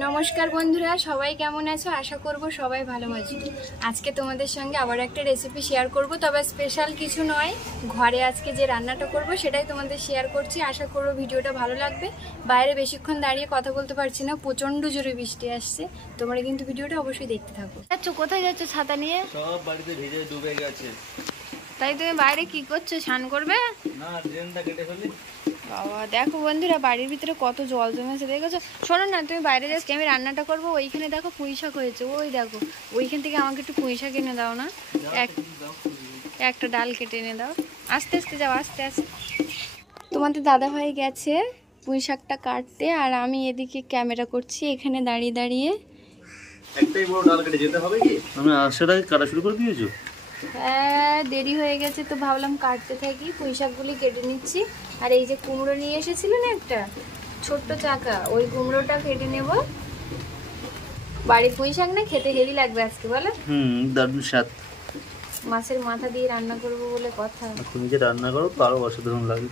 নমস্কার বন্ধুরা, সবাই কেমন আছো? আশা করব সবাই ভালো আছো। আজকে তোমাদের সঙ্গে আবার একটা রেসিপি শেয়ার করব, তবে স্পেশাল কিছু নয়। ঘরে আজকে যে রান্নাটা করব সেটাই তোমাদের শেয়ার করছি। আশা করব ভিডিওটা ভালো লাগবে। বাইরে বেশিক্ষণ দাঁড়িয়ে কথা বলতে পারছি না, প্রচন্ড জোরে বৃষ্টি আসছে। তোমরা কিন্তু ভিডিওটা অবশ্যই দেখতে থাকো। যাচ্ছ কোথায়? যাচ্ছ ছাতা নিয়ে? সব বাড়িতে ভিজে ডুবে গেছে। তাই তুমি বাইরে কি করছো? স্নান করবে না, ড্রেনটা কেটে ফেলি। বাবা, দেখো বন্ধুরা বাড়ির ভিতরে কত জল জমেছে, দেখেছো? শোনো না, তুমি বাইরে যাচ্ছি, আমি রান্নাটা করবো। ওইখানে দেখো পুঁই শাক হয়েছে, ওই দেখো ওইখান থেকে আমাকে একটু পুঁই শাক এনে দাও না। একটা ডাল কেটে এনে দাও। আস্তে আস্তে যাও, আস্তে আস্তে। তোমাদের দাদা ভাই গেছে পুঁই শাকটা কাটতে, আর আমি এদিকে ক্যামেরা করছি এখানে দাঁড়িয়ে দাঁড়িয়ে। একটাই বড় ডাল কেটে যেতে হবে কি? আমি সেটাকে কাটা শুরু করে দিয়েছো? হ্যাঁ, দেরি হয়ে গেছে তো ভাবলাম কাটতে থাকি। পুঁই শাকগুলি কেটে নিচ্ছি। আর এই যে কুমড়ো নিয়ে এসেছিল না একটা ছোট্ট চাকা, ওই কুমড়োটা কেটে নেব। বাড়ির পুঁই শাক না, খেতে হেভি লাগবে আজকে, বলো? দারুণ স্বাদ। মাছের মাথা দিয়ে রান্না করব বলে কথা। তুমি যে রান্না করো তারও অসাধারণ লাগে।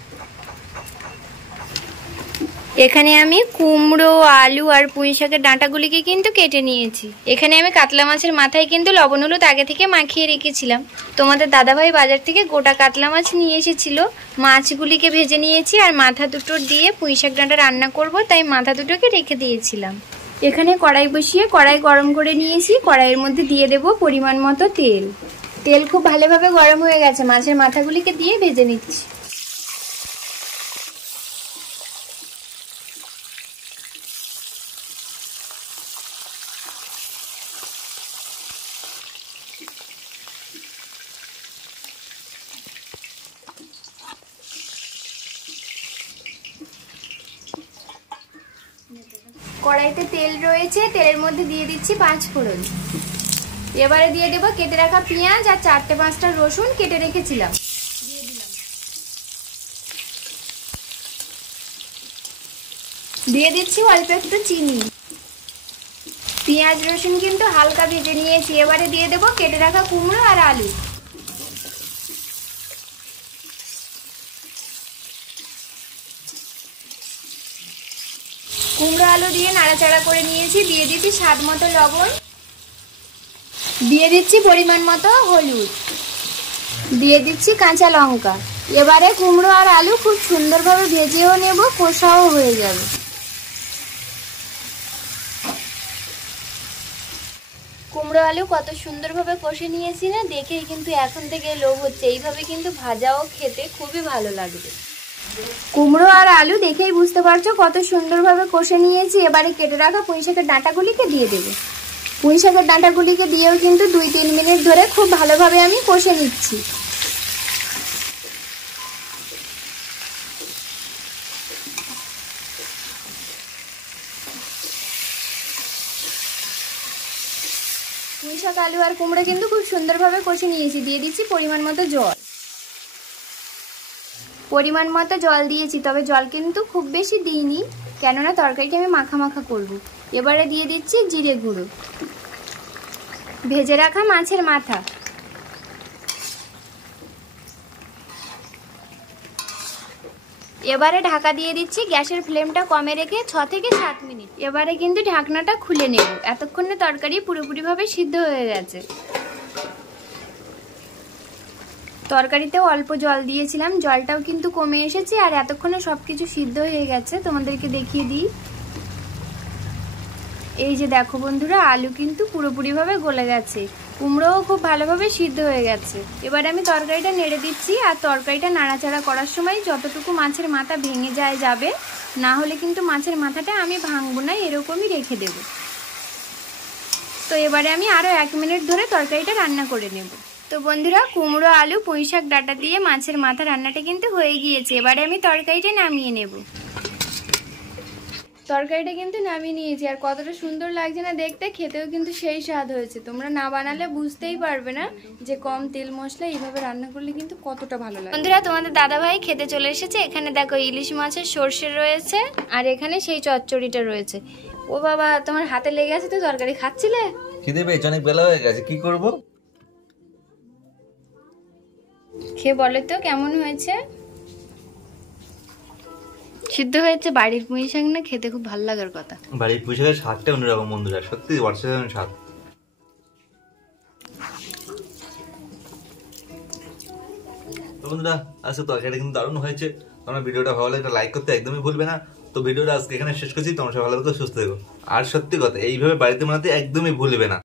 এখানে আমি কুমড়ো, আলু আর পুঁই শাকের ডাঁটাগুলিকে কিন্তু কেটে নিয়েছি। এখানে আমি কাতলা মাছের মাথায় কিন্তু লবণ হলুদ আগে থেকে মাখিয়ে রেখেছিলাম। তোমাদের দাদাভাই বাজার থেকে গোটা কাতলা মাছ নিয়ে এসেছিল। মাছগুলিকে ভেজে নিয়েছি, আর মাথা দুটো দিয়ে পুঁই শাক ডাঁটা রান্না করব, তাই মাথা দুটোকে রেখে দিয়েছিলাম। এখানে কড়াই বসিয়ে কড়াই গরম করে নিয়েছি। কড়াইয়ের মধ্যে দিয়ে দেব পরিমাণ মতো তেল। তেল খুব ভালোভাবে গরম হয়ে গেছে, মাছের মাথাগুলিকে দিয়ে ভেজে নিচ্ছি। কড়াইতে তেল রয়েছে, তেলের মধ্যে দিয়ে দিচ্ছি 5 ফোড়ন। এবারে দিয়ে দেবো কেটে রাখা পেঁয়াজ আর 4-5টা রসুন কেটে রেখেছিলাম, দিয়ে দিলাম। দিয়ে দিচ্ছি অল্প একটু চিনি। পেঁয়াজ রসুন কিন্তু হালকা ভেজে নিয়েছি। এবারে দিয়ে দেবো কেটে রাখা কুমড়ো আর আলু। কুমড়ো আলু দিয়ে নাড়াচাড়া করে নিয়েছি। দিয়ে দিচ্ছি স্বাদ মতো লবণ, দিয়ে দিচ্ছি পরিমাণ মতো হলুদ, দিয়ে দিচ্ছি কাঁচা লঙ্কা। এবারে কুমড়ো আর আলু খুব সুন্দরভাবে ভেজেও নেব, কষাও হয়ে যাবে। কুমড়ো আলু কত সুন্দরভাবে কষে নিয়েছি না, দেখেই কিন্তু এখন থেকে লোভ হচ্ছে। এইভাবে কিন্তু ভাজাও খেতে খুবই ভালো লাগবে। কুমড়ো আর আলু দেখেই বুঝতে পারছো কত সুন্দরভাবে কষে নিয়েছি। এবারে কেটে রাখা পুঁই শাকের ডাঁটাগুলিকে দিয়ে দেবো। পুঁই শাকের ডাঁটাগুলিকে দিয়েও কিন্তু 2-3 মিনিট ধরে খুব ভালোভাবে আমি কষে নিচ্ছি। পুঁই শাক, আলু আর কুমড়ো কিন্তু খুব সুন্দরভাবে কষে নিয়েছি। দিয়ে দিচ্ছি পরিমাণ মতো জল। পরিমাণ মতো জল দিয়েছি, তবে জল কিন্তু খুব বেশি দিইনি, কেননা তরকারিটা আমি মাখা মাখা করব। এবারে দিয়ে দিচ্ছি জিরে গুঁড়ো, ভেজে রাখা মাছের মাথা, এবারে ঢাকা দিয়ে দিচ্ছি। গ্যাসের ফ্লেমটা কমে রেখে 6 থেকে 7 মিনিট। এবারে কিন্তু ঢাকনাটা খুলে নেব। এতক্ষণে তরকারি পুরোপুরিভাবে সিদ্ধ হয়ে গেছে। তরকারিতেও অল্প জল দিয়েছিলাম, জলটাও কিন্তু কমে এসেছে, আর এতক্ষণে সবকিছু সিদ্ধ হয়ে গেছে। তোমাদেরকে দেখিয়ে দিই, এই যে দেখো বন্ধুরা, আলু কিন্তু পুরোপুরিভাবে গলে গেছে, কুমড়োও খুব ভালোভাবে সিদ্ধ হয়ে গেছে। এবার আমি তরকারিটা নেড়ে দিচ্ছি। আর তরকারিটা নাড়াচাড়া করার সময় যতটুকু মাছের মাথা ভেঙে যাবে, না হলে কিন্তু মাছের মাথাটা আমি ভাঙবো না, এরকমই রেখে দেব। তো এবারে আমি আরও 1 মিনিট ধরে তরকারিটা রান্না করে নেব। তো বন্ধুরা, কুমড়ো, আলু, পুঁই শাক ডাঁটা দিয়ে মাছের মাথা রান্নাটা কিন্তু হয়ে গিয়েছে। এবারে আমি তরকারিটা নামিয়ে নেব। তরকারিটা কিন্তু নামিয়ে নিয়েছি, আর কতটা সুন্দর লাগছে না দেখতে, খেতেও কিন্তু সেই স্বাদ হয়েছে। তোমরা না বানালে বুঝতেই পারবে না যে কম তেল মশলা এইভাবে রান্না করলে কিন্তু কতটা ভালো লাগে। বন্ধুরা, তোমাদের দাদাভাই খেতে চলে এসেছে। এখানে দেখো ইলিশ মাছের সর্ষে রয়েছে, আর এখানে সেই চচ্চড়িটা রয়েছে। ও বাবা, তোমার হাতে লেগে আছে, তো তরকারি খাচ্ছিলে? খিদে পেয়েছে, অনেক বেলা হয়ে গেছে, কি করব? খেয়ে বলে তো কেমন হয়েছে। সিদ্ধ হয়েছে। বাড়ির পুঁই শাক না খেতে খুব ভালো লাগার কথা। বাড়ির পুঁই শাকের স্বাদটা অন্যরকম বন্ধুরা, সত্যি অসাধারণ স্বাদ। তো বন্ধুরা আজকে তরকারিটা কিন্তু দারুণ হয়েছে। তোমরা ভিডিওটা ভালো লাগলে একটা লাইক করতে একদমই ভুলবে না। তো ভিডিওটা আজকে এখানে শেষ করছি। তোমরা সব ভালো থেকো, সুস্থ থেকো। আর সত্যি কথা, এইভাবে বাড়িতে বানাতে একদমই ভুলবে না।